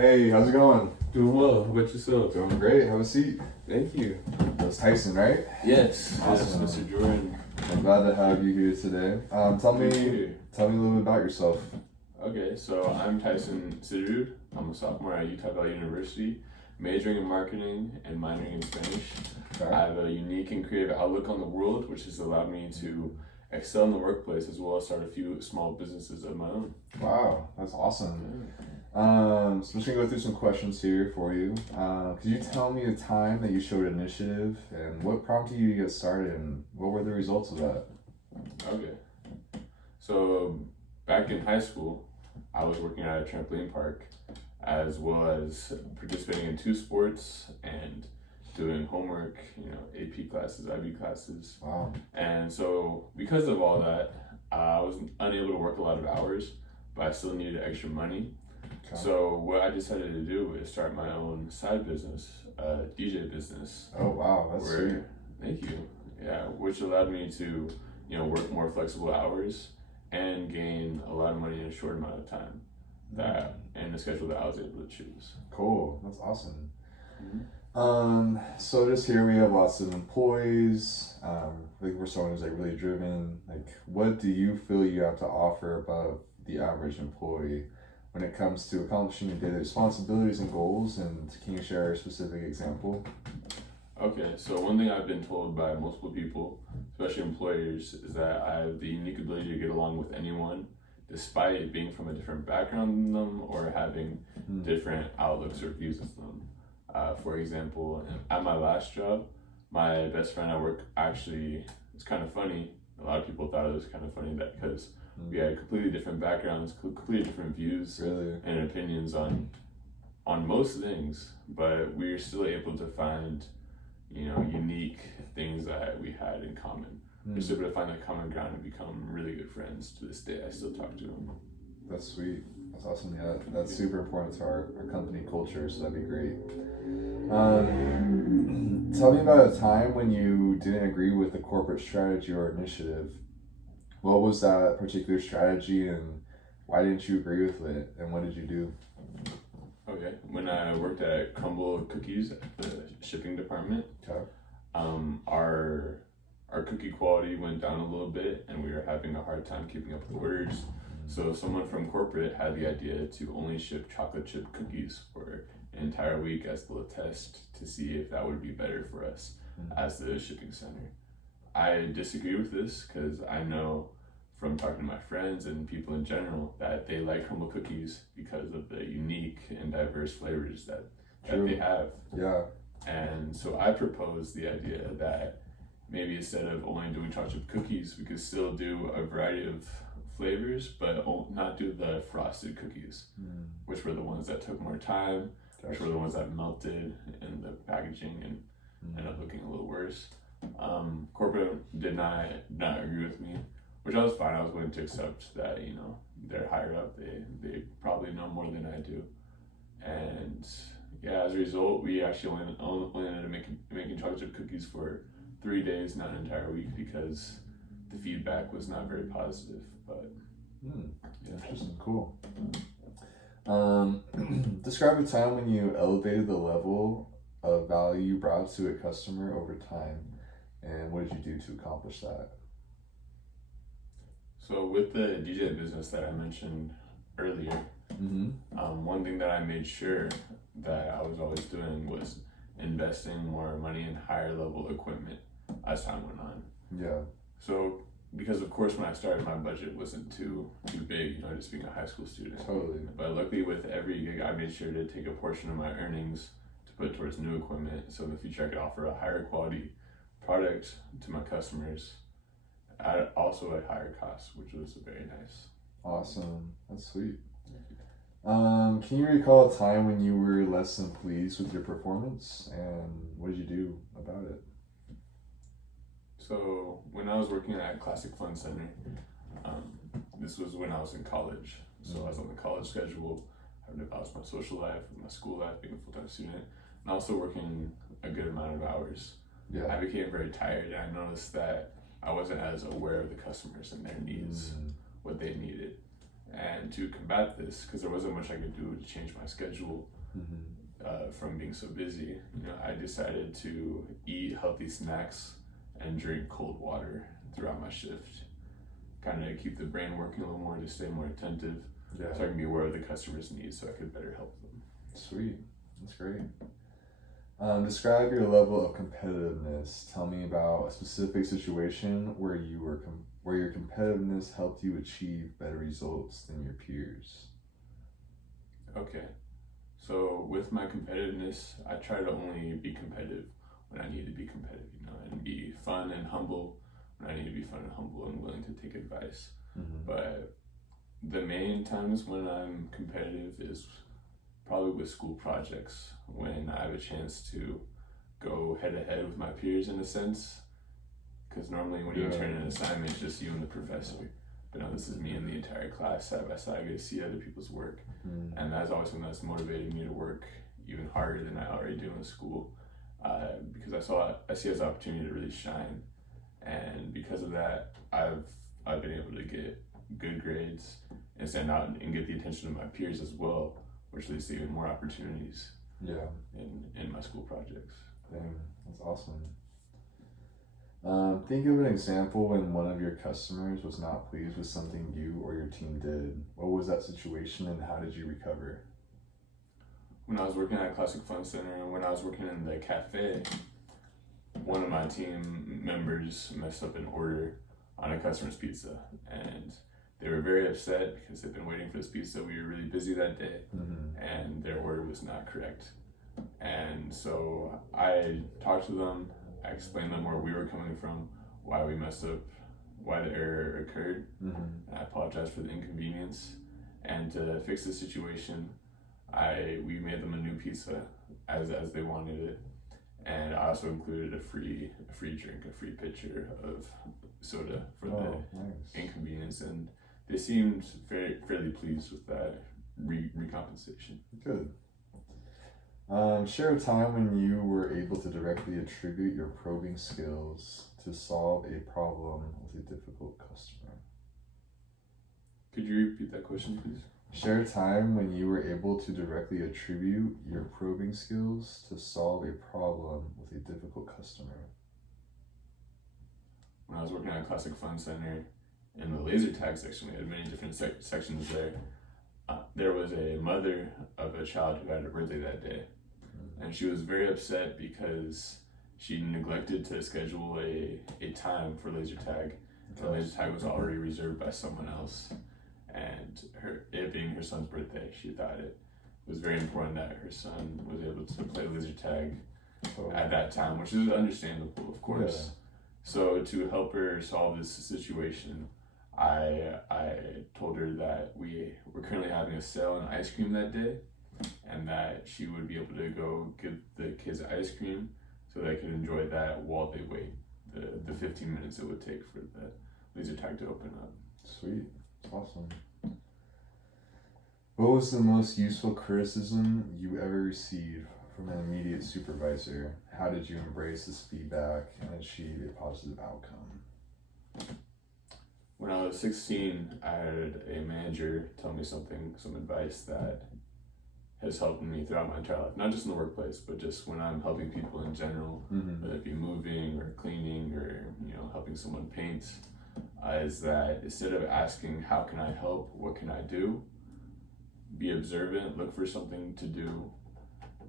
Hey, how's it going? Doing well. How about yourself? Doing great. Have a seat. Thank you. That's Tyson, right? Yes, Awesome. yes, Mr. Jordan. I'm glad to have you here today. Tell me a little bit about yourself. Okay, so I'm Tyson Sidrud. I'm a sophomore at Utah Valley University, majoring in marketing and minoring in Spanish. Okay. I have a unique and creative outlook on the world, which has allowed me to excel in the workplace as well as start a few small businesses of my own. Wow, that's awesome. So I'm just gonna go through some questions here for you. Could you tell me a time that you showed initiative and what prompted you to get started and what were the results of that? Okay. So back in high school, I was working at a trampoline park as well as participating in 2 sports and doing homework, AP classes, IB classes. Wow. And so because of all that, I was unable to work a lot of hours, but I still needed extra money. Okay. So what I decided to do is start my own side business, a DJ business. Oh wow, that's sweet. Thank you. Yeah, which allowed me to, work more flexible hours and gain a lot of money in a short amount of time. That and the schedule that I was able to choose. Cool. That's awesome. Mm-hmm. So just here we have lots of employees. We're someone who's really driven. What do you feel you have to offer above the average employee when it comes to accomplishing your daily responsibilities and goals? And can you share a specific example? Okay, so one thing I've been told by multiple people, especially employers, is that I have the unique ability to get along with anyone, despite being from a different background than them or having different outlooks or views as them. For example, at my last job, my best friend at work actually, it's kind of funny. A lot of people thought it was kind of funny that because we had completely different backgrounds, completely different views and opinions on most things, but we were still able to find, unique things that we had in common. We're still able to find that common ground and become really good friends to this day. I still talk to them. That's sweet. That's awesome. Yeah, that's super important to our company culture, so that'd be great. Tell me about a time when you didn't agree with the corporate strategy or initiative. What was that particular strategy and why didn't you agree with it and what did you do? Okay, when I worked at Crumble Cookies at the shipping department, our cookie quality went down a little bit and we were having a hard time keeping up with orders. So someone from corporate had the idea to only ship chocolate chip cookies for an entire week as a little test to see if that would be better for us as the shipping center. I disagree with this because I know from talking to my friends and people in general that they like Crumble cookies because of the unique and diverse flavors that they have. Yeah. And so I proposed the idea that maybe instead of only doing chocolate chip cookies, we could still do a variety of flavors, but not do the frosted cookies, which were the ones that took more time, which were the ones that melted in the packaging and ended up looking a little worse. Corporate did not agree with me, which I was fine. I was willing to accept that, they're higher up. They probably know more than I do. And yeah, as a result, we actually only ended up making chocolate chip cookies for 3 days, not an entire week, because the feedback was not very positive. But Interesting. Cool. Describe a time when you elevated the level of value you brought to a customer over time, and what did you do to accomplish that? So with the DJ business that I mentioned earlier, one thing that I made sure that I was always doing was investing more money in higher level equipment as time went on. Yeah. So because of course when I started my budget wasn't too big, just being a high school student. Totally. But luckily with every gig I made sure to take a portion of my earnings to put towards new equipment so in the future I could offer a higher quality product to my customers at also a higher cost, which was very nice. Awesome. That's sweet. Can you recall a time when you were less than pleased with your performance and what did you do about it? So when I was working at Classic Fun Center, this was when I was in college. So I was on the college schedule, having to balance my social life with my school life, being a full-time student, and also working a good amount of hours. Yeah. I became very tired and I noticed that I wasn't as aware of the customers and their needs, what they needed. And to combat this, because there wasn't much I could do to change my schedule from being so busy, I decided to eat healthy snacks and drink cold water throughout my shift, kind of keep the brain working a little more to stay more attentive, so I can be aware of the customer's needs so I could better help them. Sweet, that's great. Describe your level of competitiveness. Tell me about a specific situation where where your competitiveness helped you achieve better results than your peers. Okay, so with my competitiveness, I try to only be competitive when I need to be competitive, and be fun and humble when I need to be fun and humble and willing to take advice. But the main times when I'm competitive is probably with school projects, when I have a chance to go head to head with my peers in a sense. Because normally when you turn in an assignment, it's just you and the professor. But now this is me and the entire class side by side. I get to see other people's work. And that's always something that's motivated me to work even harder than I already do in school. Because I see it as an opportunity to really shine. And because of that, I've been able to get good grades and stand out and get the attention of my peers as well, which leads to even more opportunities in my school projects. Dang, that's awesome. Think of an example when one of your customers was not pleased with something you or your team did. What was that situation and how did you recover? When I was working at Classic Fun Center and when I was working in the cafe, one of my team members messed up an order on a customer's pizza, and they were very upset because they've been waiting for this pizza. We were really busy that day, and their order was not correct. And so I talked to them, I explained to them where we were coming from, why we messed up, why the error occurred, and I apologized for the inconvenience. And to fix the situation, we made them a new pizza as they wanted it. And I also included a free drink, a free pitcher of soda for the inconvenience, and they seemed fairly pleased with that recompensation. Good. Share a time when you were able to directly attribute your probing skills to solve a problem with a difficult customer. Could you repeat that question, please? Share a time when you were able to directly attribute your probing skills to solve a problem with a difficult customer. When I was working at Classic Fun Center, in the laser tag section, we had many different sections there. There was a mother of a child who had a birthday that day, and she was very upset because she neglected to schedule a time for laser tag. The laser tag was already reserved by someone else. And it being her son's birthday, she thought it was very important that her son was able to play laser tag at that time, which is understandable, of course. Yeah. So to help her solve this situation, I told her that we were currently having a sale on ice cream that day, and that she would be able to go give the kids ice cream so they could enjoy that while they wait the 15 minutes it would take for the laser tag to open up. Sweet. Awesome. What was the most useful criticism you ever received from an immediate supervisor? How did you embrace this feedback and achieve a positive outcome? When I was 16, I had a manager tell me some advice that has helped me throughout my entire life, not just in the workplace, but just when I'm helping people in general, whether it be moving or cleaning or helping someone paint. Is that instead of asking how can I help, what can I do, be observant, look for something to do,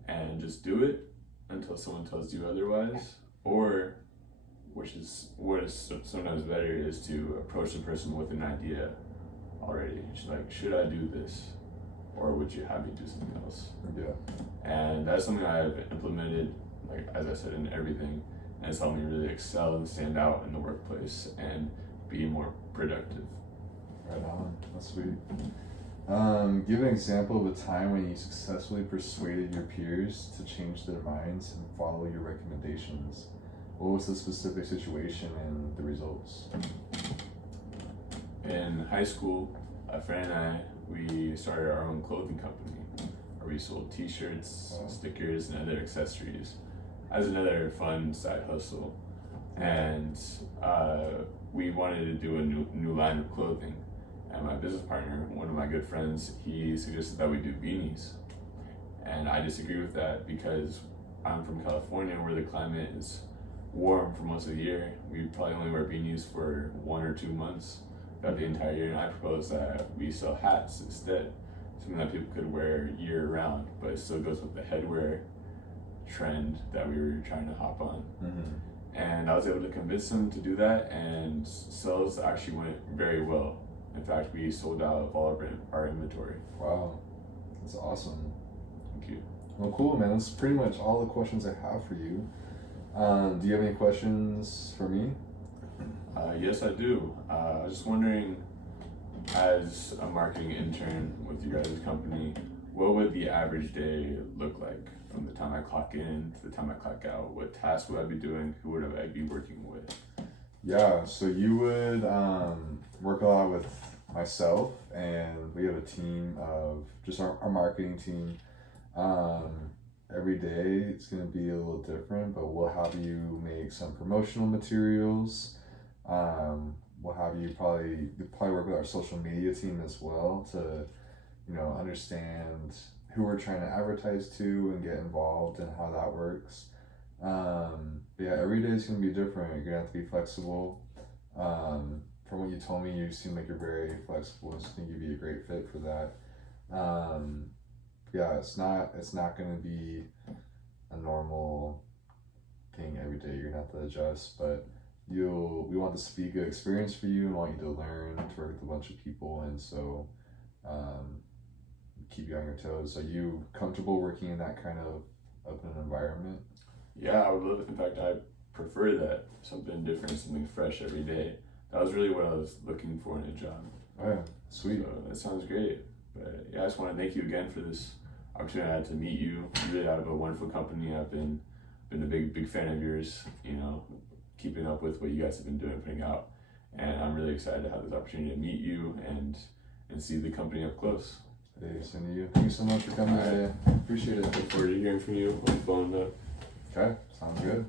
and just do it until someone tells you otherwise, or what is sometimes better is to approach the person with an idea already. She's like, should I do this, or would you have me do something else? And that's something I've implemented, like as I said, in everything, and it's helped me really excel and stand out in the workplace and be more productive. Right on. That's sweet. Give an example of a time when you successfully persuaded your peers to change their minds and follow your recommendations. What was the specific situation and the results? In high school, a friend and I, we started our own clothing company where we sold t-shirts, stickers, and other accessories as another fun side hustle. And we wanted to do a new line of clothing, And my business partner, one of my good friends, he suggested that we do beanies. And I disagree with that because I'm from California where the climate is warm for most of the year. We probably only wear beanies for 1 or 2 months throughout the entire year. And I propose that we sell hats instead, something that people could wear year round, but it still goes with the headwear trend that we were trying to hop on. And I was able to convince him to do that, and sales actually went very well. In fact, we sold out of all of our inventory. Wow, that's awesome. Thank you. Well, cool, man. That's pretty much all the questions I have for you. Do you have any questions for me? Yes, I do. I was just wondering, as a marketing intern with your guys' company, what would the average day look like from the time I clock in to the time I clock out? What tasks would I be doing? Who would I be working with? Yeah, so you would work a lot with myself, and we have a team of just our marketing team. Every day it's going to be a little different, but we'll have you make some promotional materials. We'll have you probably work with our social media team as well to, understand who we're trying to advertise to and get involved and how that works. But yeah, every day is going to be different. You're going to have to be flexible. From what you told me, you seem like you're very flexible. I think you'd be a great fit for that. Yeah, it's not going to be a normal thing every day. You're going to have to adjust, but we want this to be a good experience for you and want you to learn, to work with a bunch of people, and so keep you on your toes. Are you comfortable working in that kind of an environment? Yeah, I would love it. In fact, I prefer that. Something different, something fresh every day. That was really what I was looking for in a job. Oh yeah, sweet. So that sounds great. But yeah, I just want to thank you again for this opportunity I had to meet you. You really have a wonderful company. I've been a big fan of yours, keeping up with what you guys have been doing, putting out. And I'm really excited to have this opportunity to meet you and see the company up close. Hey, same to you. Thank you so much for coming today. Appreciate it. Look forward to hearing from you on the phone. Okay, sounds good.